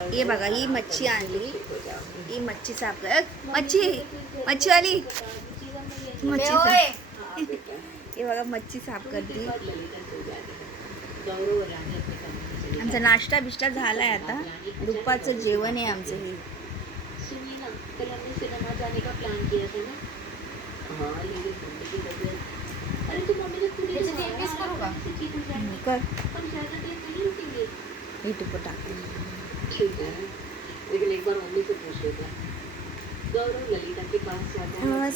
ये बघा ही मच्छी आणली, ही मच्छी साफ कर. मच्छी आली मच्छी हे बघा मच्छी साफ करते. आमचा नाश्ता बिष्टा झालाय. आता दुपारचं जेवण आहे आमचं. हे कर यूट्यूब पर टाक. लेकिन एक बार मम्मी से पूछ लेता. गौरव ललिता के पास जाता है.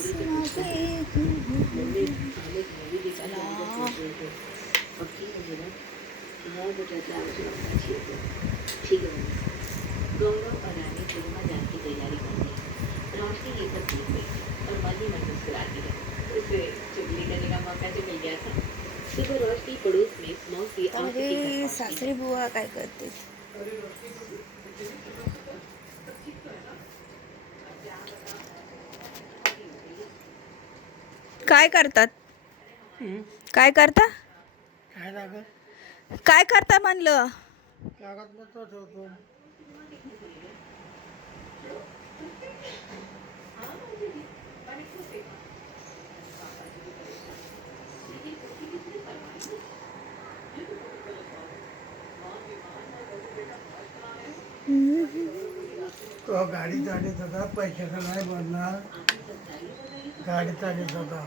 ठीक है. गौरव और रानी सिनेमा जाने की तैयारी करते हैं. रोशनी ये सब देख रही और मन ही मन मुस्कुराती है. उसे चुगली करने का मौका जो मिल गया था. सुबह रोशनी पड़ोस में मौसी और सासरी बुवा काय करते. काय करतात. काय करता काय करता म्हणलं. तो गाडी चालत होता, पैशाचा नाही बोलणार. गाडी चालत होता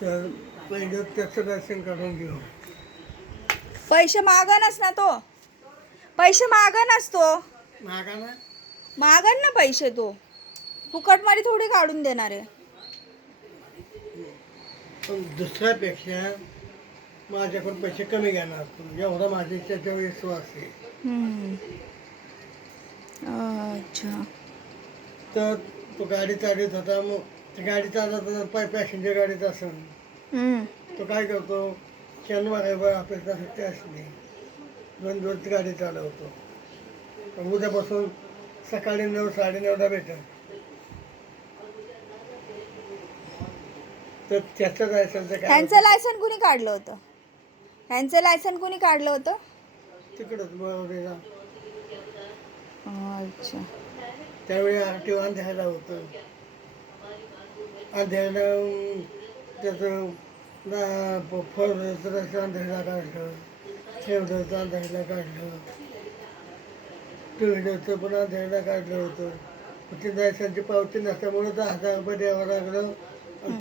तर पहिलं त्याचं दर्शन करून घेऊ. पैसे मागणच ना तो. पैसे मागणच तो. मागा ना मागण ना पैसे तो. फुकट मध्ये थोडी काढून देणार आहे. पण दुसऱ्यापेक्षा माझ्याकडून पैसे कमी घेणार तू. एवढा माझ्या त्याच्यावर विश्वास आहे. अच्छा. तर तो गाडी चालत होता. मग ती गाडी चालत होता, पॅसेंजर गाडीत असेल तो काय करतो, क्षण बघायला आपल्याला सुट्टी असली दोन दिवस गाडी चालवतो. पण उद्यापासून सकाळी 9 साडेनऊला भेटेल. तर त्याचं लायसन्स काय ह्यांचं लायसन कुणी काढलं होतं. ह्यांचं लायसन कुणी काढलं होतं. तिकडंच बरोबर. अच्छा. त्यावेळी आरटीओ अंधेऱ्याला होतं. अंधेऱ्याला त्याचं फोर व्हीलरचं अंधेऱ्याला काढलं, ठेवलं अंधेऱ्याला काढलं, टू व्हीलरचं पण अंधेऱ्याला काढलं होतं. ते लायसनची पावती नसल्यामुळं 10,000 रुपये द्यावं लागलं.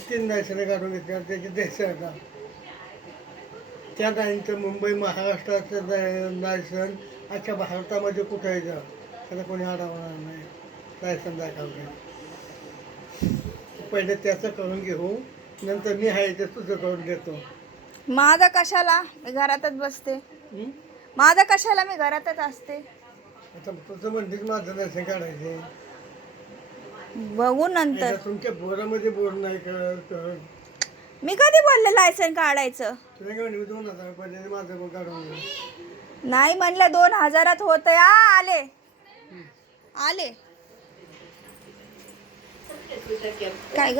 3 लायसनं काढून घेतली आणि त्याची देशाला त्या टाईमचं मुंबई महाराष्ट्राचं लायसन अख्ख्या भारतामध्ये कुठेही जा त्याला कोणी अडवणार नाही. लायसन दाखवलं. पहिले त्याचं करून घेऊ, नंतर मी आहे ते तुझं करून घेतो. माझं कशाला, मी घरातच बसते. माझं कशाला, मी घरातच असते. आता तुझं म्हणतेच माझं लायसन काढायचे. बघू नंतर. तुमच्या बोरामध्ये बोर नाही करत. मी कधी बोलले लायसन काढायचं. तुला काय म्हणते 2,000 रुपये माझं पण काढून घे. नाही म्हणलं 2,000त होत. आले आले. काय ग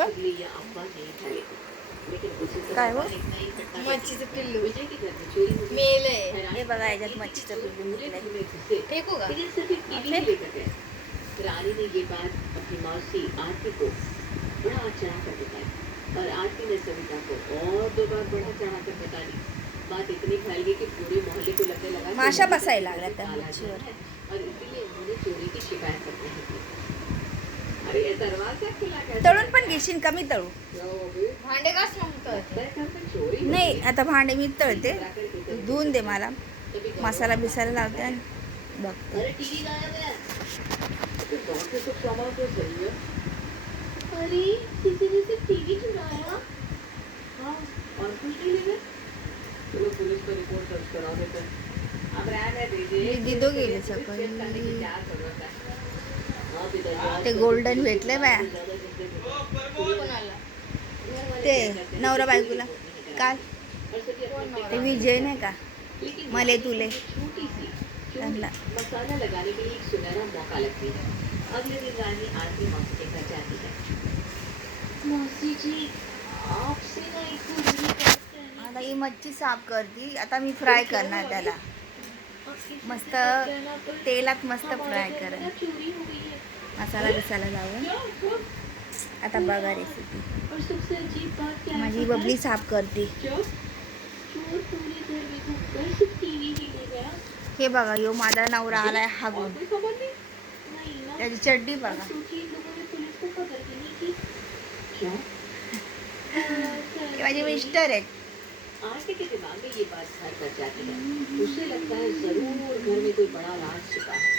काय हो. मच्छीचं पिल्लू मेलंय. हे बघा याच्यात मच्छीचं पिल्लू निघलंय. फेकू का. रानी ने ये बात अपनी मौसी आरती को बड़ा चढ़ा कर बताई और आरती ने सविता को और 2 बार बड़ा चढ़ा कर बता दी. बात इतनी फैल गई कि पूरे मोहल्ले को लगने लगा माशा बसायला लागल्या त्या मच्छीवर. और इसीलिए उन्होंने चोरी की शिकायत करते हैं. अरे ये दरवाजा खुला कैसे. तळून पण घेशील कमी तळू. भांडे घास चोरी नाही आता भांडे मी तळते. धुवून दे मला. मसाला बिसाला लावते आणि बघते. अरे टीवी गायब है. तो बहुत से सब सामान तो सही है. अरे किसी ने सिर्फ टीवी चुराया. हाँ और कुछ नहीं ले गए. चलो पुलिस को रिपोर्ट दर्ज करा देते हैं. अब रहने दीजिए. दिदो गेले सकाळी. करने की क्या जरूरत है. हाँ पिताजी. ते गोल्डन भेटले बाया. ते नवरा बायकोला काल ते विजय नाही का मले तुले त्यांना मसाला लगाने के लिए एक सुनहरा मौका लगती है. अगले दिन रानी आरती मौसी के घर जाती है. मौसी जी आपसे ना एक आता ही मच्छी साफ करती. आता मी फ्राय करणार त्याला. मस्त तेलात मस्त फ्राय करा, चोरी हो गई है। मसाला बिसाला लावून. आता बघा रेसिपी. और सबसे अजीब बात क्या है माझी पता है? बबली साफ करते. जब चोर पूरे घर में घुसकर सिर्फ टीवी ही ले गया हे बघा, यो माझा नवरा आलाय और हागून. कोई खबर नहीं। नहीं ना। त्याची चड्डी और बघा. सोचिए इन लोगों ने पुलिस को खबर भी नहीं की। क्या? हे माझे मिस्टर आहेत. आरती के दिमाग में ये बात घर कर जाती है। उसे लगता है जरूर घर में कोई बड़ा राज छिपा है।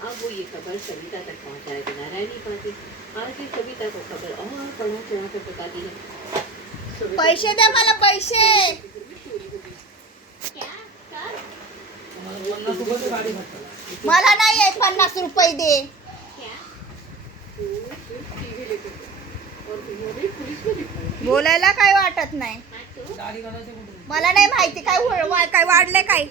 अब वो ये खबर सविता तक पहुंचाए बिना रह नहीं पाती। आरती सविता को खबर और बढ़ा चढ़ा कर बताती है। सविता पैसे द्या मला, पैसे. चोरी हो गई। क्या? कब? मला नाही आहे, 50 रुपये दे. क्या? वो सिर्फ टीवी लेकर गए और उन्होंने पुलिस में दिखाया। बोलायला काय वाटत नाही. हाँ तो? मला नाही माहिती काय काय वाढलंय काय.